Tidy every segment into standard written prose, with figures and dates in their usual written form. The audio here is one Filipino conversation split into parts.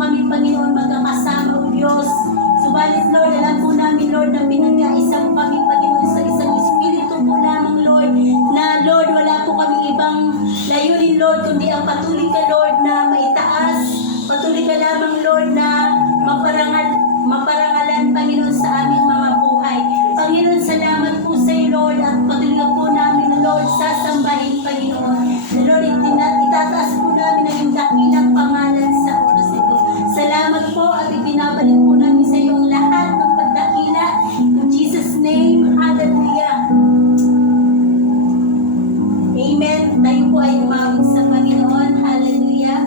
kami, Panginoon, magkakasama, O Diyos. Subalit, Lord, alam po namin, Lord, na pinagkaisa mo kami, Panginoon, sa isang Espiritu po lamang, Lord, na, Lord, wala po kami ibang layunin, Lord, kundi ang patuloy ka, Lord, na maitaas, patuloy ka lamang, Lord, na maparangalan, Panginoon, sa aming mga buhay. Panginoon, salamat po sa iyo, Lord, at patuloy po namin, Lord, sasambahin, Panginoon. Na, Lord, itataas po namin ang iyong dakilang pangalan sa oras ito. Salamat po at ibinabalik po namin sa iyo ang lahat ng pagdakila. In Jesus' name, hallelujah. Amen. Tayo po ay umawit sa Panginoon. Hallelujah.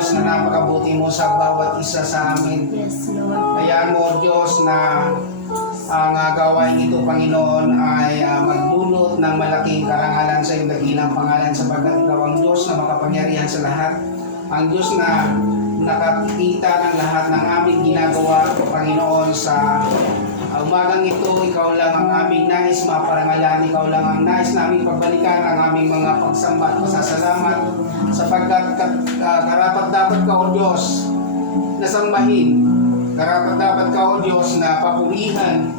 Diyos, na napakabuti mo sa bawat isa sa amin. Yes, Lord. Hayaan mo, Diyos, na ang gawain ito, Panginoon, ay magdulot ng malaking karangalan sa iyong dakilang pangalan, sapagkat ikaw ang Diyos na makapangyarihan sa lahat. Ang Diyos na nakakita ng lahat ng aming ginagawa, Panginoon, sa umagang ito. Ikaw lang ang aming nais maparangalan. Ikaw lang ang nais naming pagbalikan ang aming mga pagsamba at pasasalamat, sapagkat karapat dapat ka, O Diyos, na sambahin. Karapat dapat ka, O Diyos, na papurihan.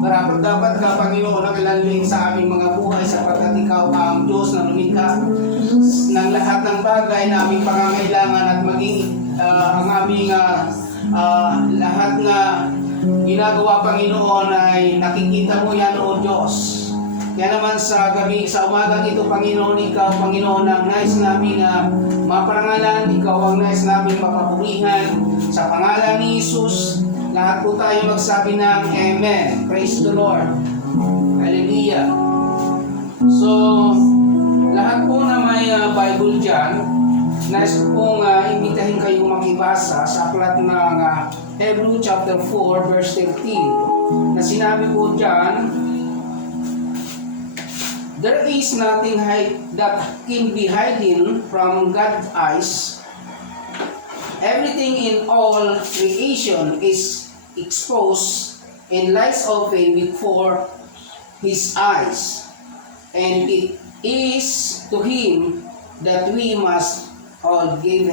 Karapat dapat ka, Panginoon, na kilaling sa aming mga buhay, sapagkat ikaw ang Diyos na lumikha ng lahat ng bagay na aming pangangailangan, at maging ang aming lahat na ginagawa, Panginoon, ay nakikita mo yan, O Diyos. Kaya naman sa gabi, sa umagang ito, Panginoon, ikaw, Panginoon, ang nais namin na maparangalan. Ikaw ang nais namin mapapurihan. Sa pangalan ni Jesus, lahat po tayo magsabi ng Amen. Praise the Lord. Hallelujah. So, lahat po na may Bible dyan, nais ko pong imbitahin kayong makibasa sa aklat ng Hebrew chapter 4 verse 13, na sinabi po dyan, there is nothing that can be hidden from God's eyes. Everything in all creation is exposed and lies open before His eyes, and it is to Him that we must all give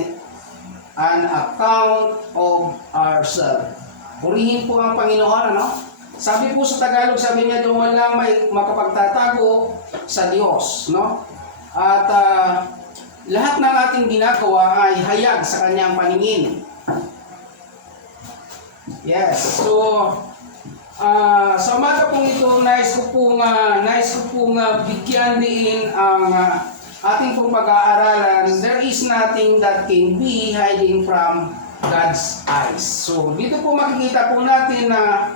an account of ourselves. Purihin po ang Panginoon, ano? Sabi po sa Tagalog, sabi niya doon, walang may makapagtatago sa Diyos, no? At lahat ng ating ginagawa ay hayag sa Kanyang paningin. Yes, so sa umaga pong ito, nais ko pong bigyan din ang ating pong pag-aaralan. There is nothing that can be hiding from God's eyes. So dito po makikita po natin na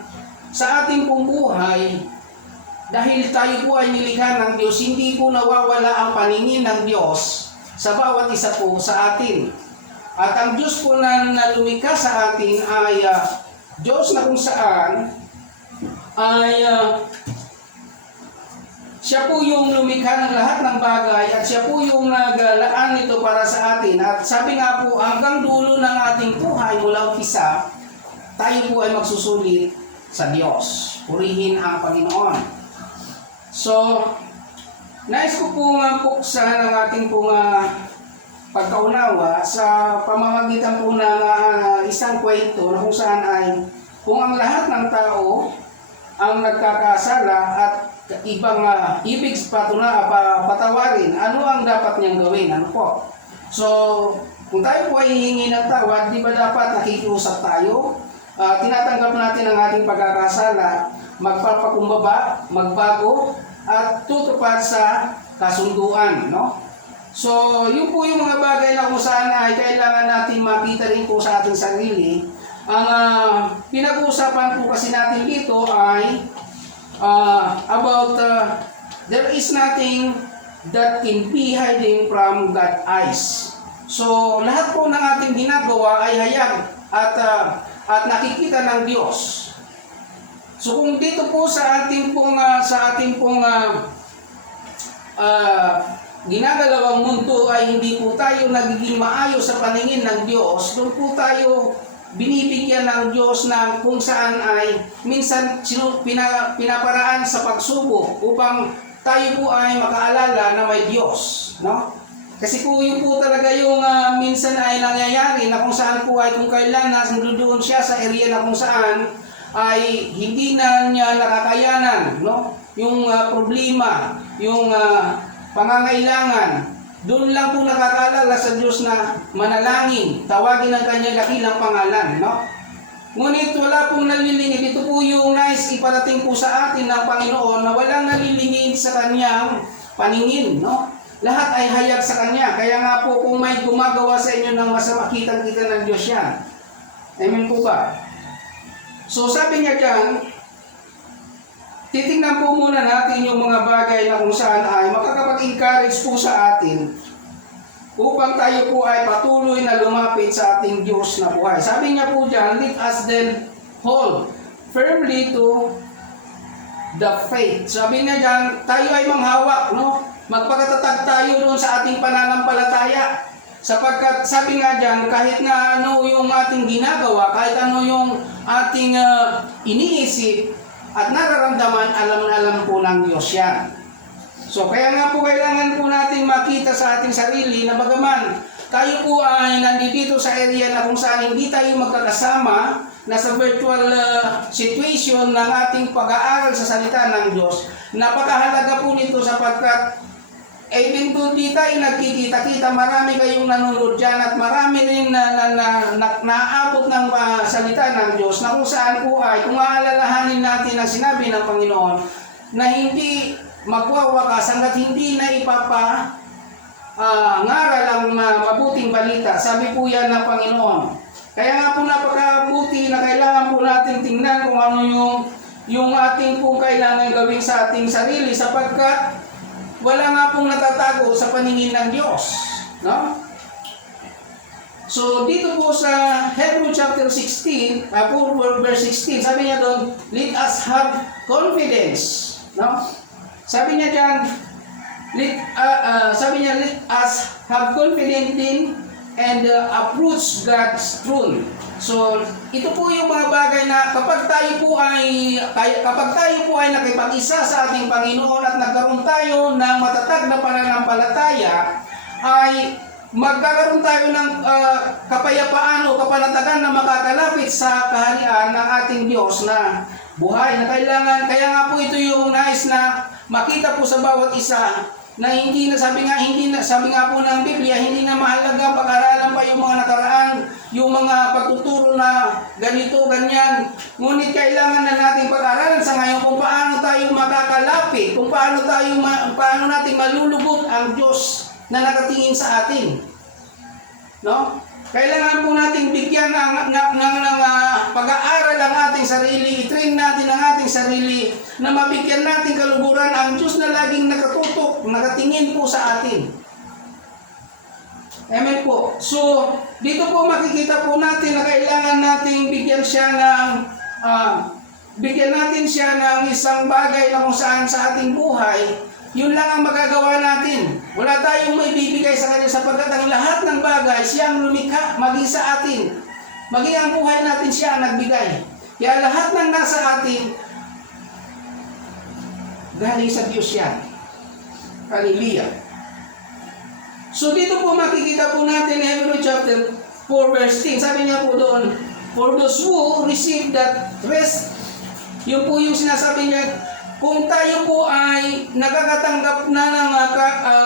sa ating pong buhay, dahil tayo po ay nilikha ng Diyos, hindi po nawawala ang paningin ng Diyos sa bawat isa po sa atin. At ang Diyos po na lumikha sa atin ay Diyos na kung saan ay siya po yung lumikha ng lahat ng bagay, at siya po yung naglaan nito para sa atin. At sabi nga po, hanggang dulo ng ating buhay mula umpisa, tayo po ay magsusulit sa Diyos. Purihin ang Panginoon. So, nais ko pong buksan ang ating pong pagkaunawa sa pamamagitan po ng isang kwento na kung saan ay kung ang lahat ng tao ang nagkakasala at ibang ibig patawarin, ano ang dapat niyang gawin? Ano po? So, kung tayo po ay hihingi ng tawad, di ba dapat nakikiusap tayo? Tinatanggap natin ang ating pagkakasala, magpapakumbaba, magbago, at tutupad sa kasunduan, no? So, yun po yung mga bagay na kung saan ay kailangan natin makita rin po sa ating sarili. Ang pinag-uusapan po kasi natin dito ay about there is nothing that can be hiding from God's eyes. So, lahat po ng ating ginagawa ay hayag at nakikita ng Diyos. So kung dito po sa ating pong ginagalawang mundo ay hindi po tayo nagiging maayos sa paningin ng Diyos, doon po tayo binibigyan ng Diyos na kung saan ay minsan pinaparaan sa pagsubok upang tayo po ay makaalala na may Diyos, no? Kasi po yun po talaga yung minsan ay nangyayari na kung saan po ay kung kailan nandoon siya sa area na kung saan ay hindi na niya nakakayanan, no? Yung problema, yung pangangailangan, doon lang po nakakaalala sa Diyos na manalangin, tawagin ang kanyang dakilang pangalan, no? Ngunit wala pong nalilingid. Ito po yung nais iparating po sa atin ng Panginoon na walang nalilingid sa kanyang paningin, no? Lahat ay hayag sa Kanya. Kaya nga po kung may gumagawa sa inyo ng masama, kitang-kita ng Diyos yan. Amen po ba? So sabi niya dyan, titingnan po muna natin yung mga bagay na kung saan ay makakapag-encourage po sa atin upang tayo po ay patuloy na lumapit sa ating Diyos na buhay. Sabi niya po dyan, let us then hold firmly to the faith. Sabi niya dyan, tayo ay manghawak, no? Magpakatatag tayo doon sa ating pananampalataya. Sapagkat sabi nga dyan, kahit na ano yung ating ginagawa, kahit ano yung ating iniisip at nararamdaman, alam po ng Diyos yan. So kaya nga po kailangan po natin makita sa ating sarili na bagaman tayo po ay nandito sa area na kung saan hindi tayo magkakasama, nasa virtual situation ng ating pag-aaral sa salita ng Diyos, napakahalaga po nito sapagkat even though di tayo nagkikita-kita, marami kayong nanonood dyan at marami rin naabot ng salita ng Diyos na kung saan po ay, kung aalalahanin natin ang sinabi ng Panginoon na hindi magwawakas hanggat hindi na ngaral ang mabuting balita. Sabi po yan ng Panginoon. Kaya nga po napakabuti na kailangan po natin tingnan kung ano yung ating po kailangan gawin sa ating sarili sapagkat wala nga pong natatago sa paningin ng Diyos. No? So, dito po sa Hebrews chapter 16, verse 16, sabi niya doon, let us have confidence. No? Sabi niya dyan, let us have confidence in and approach God's throne. So, ito po yung mga bagay na kapag tayo po ay nakipag-isa sa ating Panginoon at nagkaroon tayo ng matatag na pananampalataya, ay magkakaroon tayo ng kapayapaan o kapanatagan na makakalapit sa kaharian ng ating Diyos na buhay na kailangan. Kaya nga po ito yung nais na makita po sa bawat isa na hindi na sabi nga po ng Biblia, hindi na mahalaga pag-aralan pa yung mga nakaraan, yung mga pagtuturo na ganito, ganyan. Ngunit kailangan na natin pag-aralan sa ngayon kung paano tayo makakalapit, kung paano natin malulubog ang Diyos na nakatingin sa atin. No? Kailangan po nating bigyan ng pag-aaral ang ating sarili, i-train natin ang ating sarili na mabigyan natin kaluguran ang Diyos na laging nakatutok, nakatingin po sa atin. Amen po. So, dito po makikita po natin na kailangan nating bigyan natin siya ng isang bagay na kung saan sa ating buhay, yun lang ang magagawa natin. Wala tayong maibibigay sa Kanya sapagkat ang lahat ng bagay siya ang lumikha, maging sa atin. Maging ang buhay natin siya ang nagbigay. Kaya lahat ng nasa atin, galing sa Diyos yan. Hallelujah. So dito po makikita po natin Hebrews chapter 4 verse 10. Sabi niya po doon, for those who receive that rest, yun po yung sinasabi niya, kung tayo po ay nakakatanggap na ng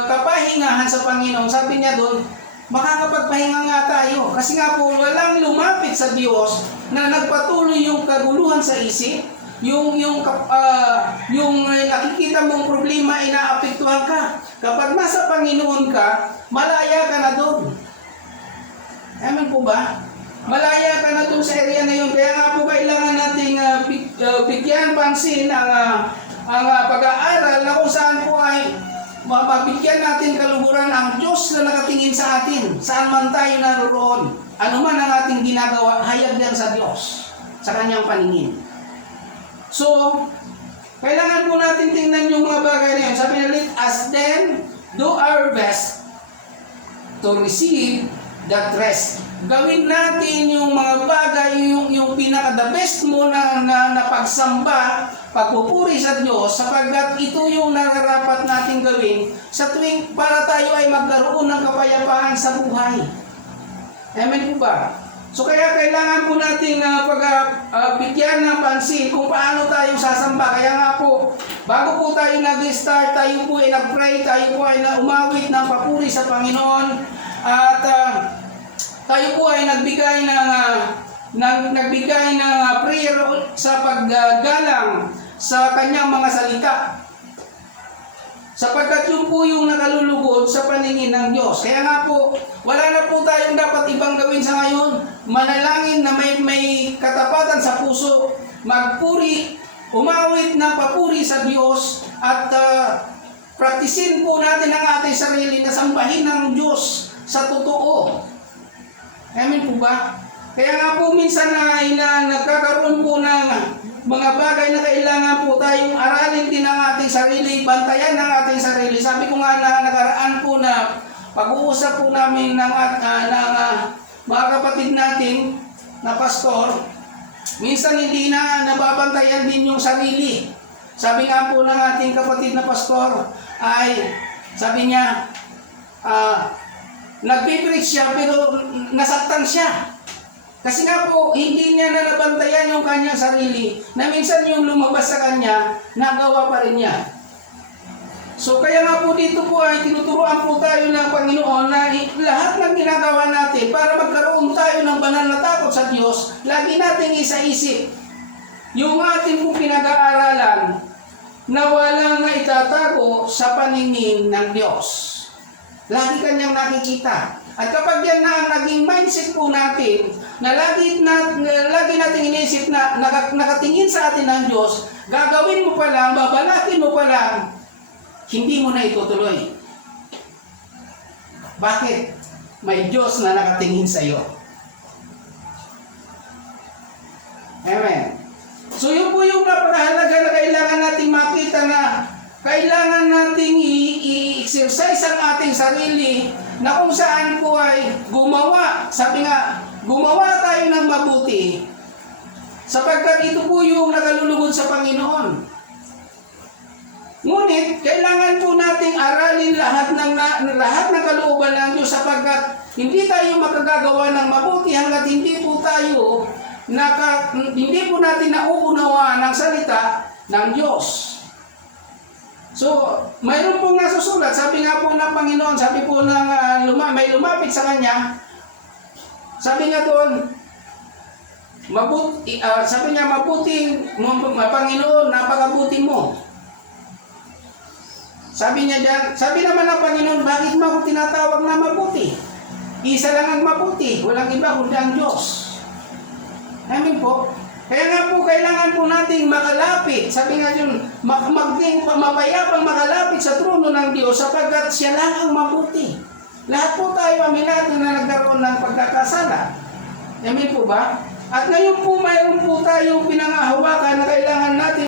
kapahingahan sa Panginoon, sabi niya doon, makakapagpahinga nga tayo. Kasi nga po, walang lumapit sa Diyos na nagpatuloy yung kaguluhan sa isip, yung nakikita mong problema ay naapektuhan ka. Kapag nasa Panginoon ka, malaya ka na doon. Amen po ba? Malaya ka na doon sa area na yun. Kaya nga po kailangan nating bigyan pansin ang pag-aaral na kung saan po ay mabigyan natin kaluguran ang Diyos na nakatingin sa atin. Saan man tayo naroon. Ano man ang ating ginagawa, hayag yan sa Diyos. Sa Kanyang paningin. So, kailangan po natin tingnan yung mga bagay na yun. Sabi na, let us then do our best to receive that rest. Gawin natin yung mga bagay, yung pinaka-the best mo na pagsamba, pagpupuri sa Diyos, sapagkat ito yung nararapat nating gawin sa tuwing para tayo ay magkaroon ng kapayapaan sa buhay. Amen po ba? So kaya kailangan po natin bigyan ng pansin kung paano tayo sasamba. Kaya nga po, bago po tayo nag-start, tayo po ay nag-pray, tayo po ay umawit ng papuri sa Panginoon, at tayo po ay nagbigay ng prayer sa paggalang sa Kanyang mga salita. Sapagkat yun po yung nakalulugod sa paningin ng Diyos. Kaya nga po, wala na po tayong dapat ibang gawin sa ngayon. Manalangin na may katapatan sa puso, magpuri, umawit na papuri sa Diyos, at praktisin po natin ang ating sarili na sambahin ng Diyos sa totoo. Amen po ba? Kaya nga po minsan na nagkakaroon po ng mga bagay na kailangan po tayong aralin din ang ating sarili, bantayan ang ating sarili. Sabi ko nga na nakaraan po na pag-uusap po namin ng mga kapatid natin na pastor, minsan hindi na nababantayan din yung sarili. Sabi nga po ng ating kapatid na pastor ay, sabi niya, nagpipreach siya pero nasaktan siya. Kasi nga po, hindi niya na nabantayan yung kanyang sarili na minsan yung lumabas sa kanya, nagawa pa rin niya. So kaya nga po dito po ay tinuturuan po tayo ng Panginoon na lahat ng ginagawa natin para magkaroon tayo ng banal na takot sa Diyos, lagi nating isa-isip yung ating pong pinag-aaralan na walang naitatago sa paningin ng Diyos. Lagi kanyang nakikita. At kapag yan na ang naging mindset po natin, na lagi natin inisip na nakatingin sa atin ng Diyos, gagawin mo pa lang, babalakin mo pa lang, hindi mo na itutuloy. Bakit? May Diyos na nakatingin sa iyo. Amen. So yun po yung napakahalaga na kailangan nating makita na kailangan nating i-exercise ang ating sarili na kung saan po ay gumawa. Sabi nga, gumawa tayo ng mabuti sapagkat ito po yung nakalulugod sa Panginoon. Ngunit, kailangan po nating aralin lahat ng kalooban ng Diyos sapagkat hindi tayo makagagawa ng mabuti hanggat hindi po natin nauunawaan ang salita ng Diyos. So, mayroon pong nasusulat, sabi nga po ng Panginoon, sabi po ng may lumapit sa Kanya, sabi nga doon, sabi niya, mabuting, Panginoon, napakabuti mo. Sabi niya dyan, sabi naman ng Panginoon, bakit mo ako tinatawag na mabuti? Isa lang ang mabuti, walang iba kundi ang Diyos. Amen po. Kaya nga po, kailangan po nating makalapit. Sabi nga yun, mapayapang makalapit sa trono ng Diyos sapagkat siya lang ang mabuti. Lahat po tayo aminado na nagkaroon ng pagkakasala. Amen po ba? At ngayon po, mayroon po tayong pinangahawakan na kailangan natin